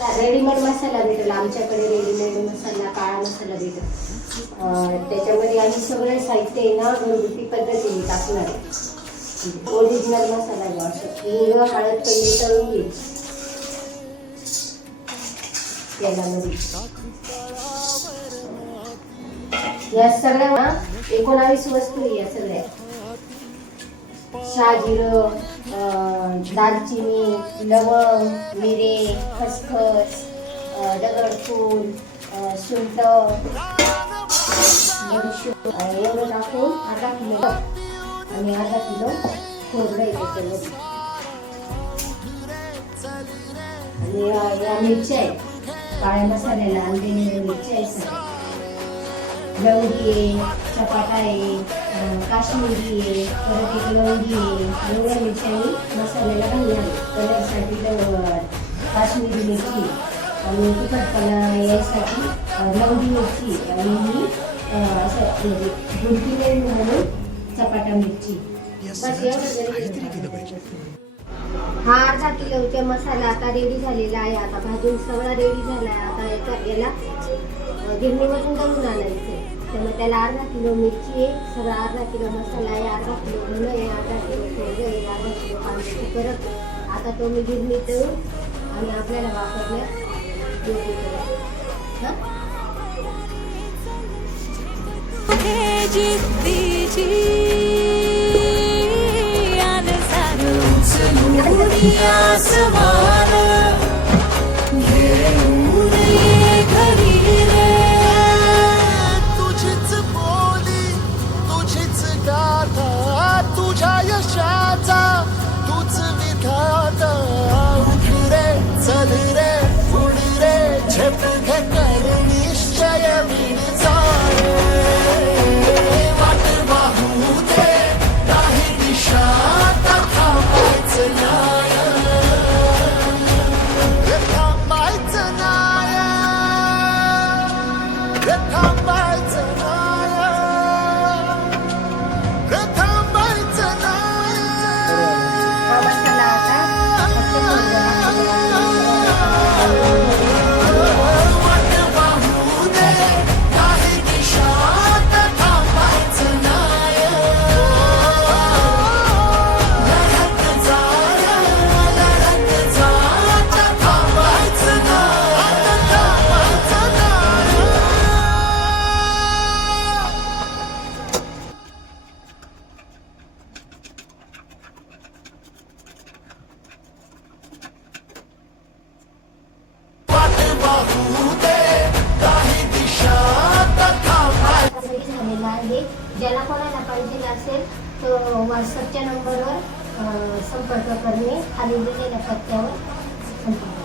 Readymade मसाला भेटेल आमच्याकडे. Readymade मसाला, काळा मसाला भेटेल. त्याच्यामध्ये आम्ही सगळे साहित्य आहे ना घरगुती पद्धतीने टाकणार आहे. ओरिजिनल मसाला आहे असं. हिंग, हळद पहिले तळून घ्यायची तेलामध्ये. या सगळ्या 19 वस्तू आहे या सगळ्या. शहाजिरं, दालचिनी, लवंग, मिरे, खसखस, दगडफूल, सुंठ, एवढं टाकून अर्धा किलो आणि अर्धा किलो खोबरं आहे त्याच्यामध्ये. आणि या मिरच्या आहेत काळ्या मसाल्याला आणलेल्या मिरच्या आहेत सगळ्या. लवंगी आहे, चपाटा आहे, काश्मीरी आहे, परत एक लवंगी आहे. एवढ्या मिरच्यानी मसाल्याला घालणार कलरसाठी काश्मीरी मिरची आणि तिखटपणा यासाठी लवंगी मिरची आणि ही असं म्हणजे गुंतीने म्हणून चपाटा मिरची. बस हा अर्धा किलोचा मसाला आता रेडी झालेला आहे. आता भाजून सगळा रेडी झाला आहे. आता याला गिरणीमधून दळून आणायचं. त्यामुळे त्याला अर्धा किलो मिरची आहे, सगळा अर्धा किलो मसाला आहे, अर्धा किलो धनं आहे, अर्धा किलो खोबरं आहे, अर्धा किलो कांदा करत. आता तो मी गिरणीत दळून आणि आपल्याला वापरण्यात योग्य करत. तुझ्या यशाचा तूच विधाता. उठ रे, चल रे, उड रे, झेप घे कर निश्चय विणचा. वाट वाहू दे काही दिशा थांबायचं नाही, थांबायचं नाही, थांबायचं ज्याला कोणाला पाहिजे असेल तो व्हॉट्सअपच्या नंबरवर संपर्क करणे. खाली दिलेल्या पत्त्यावर संपर्क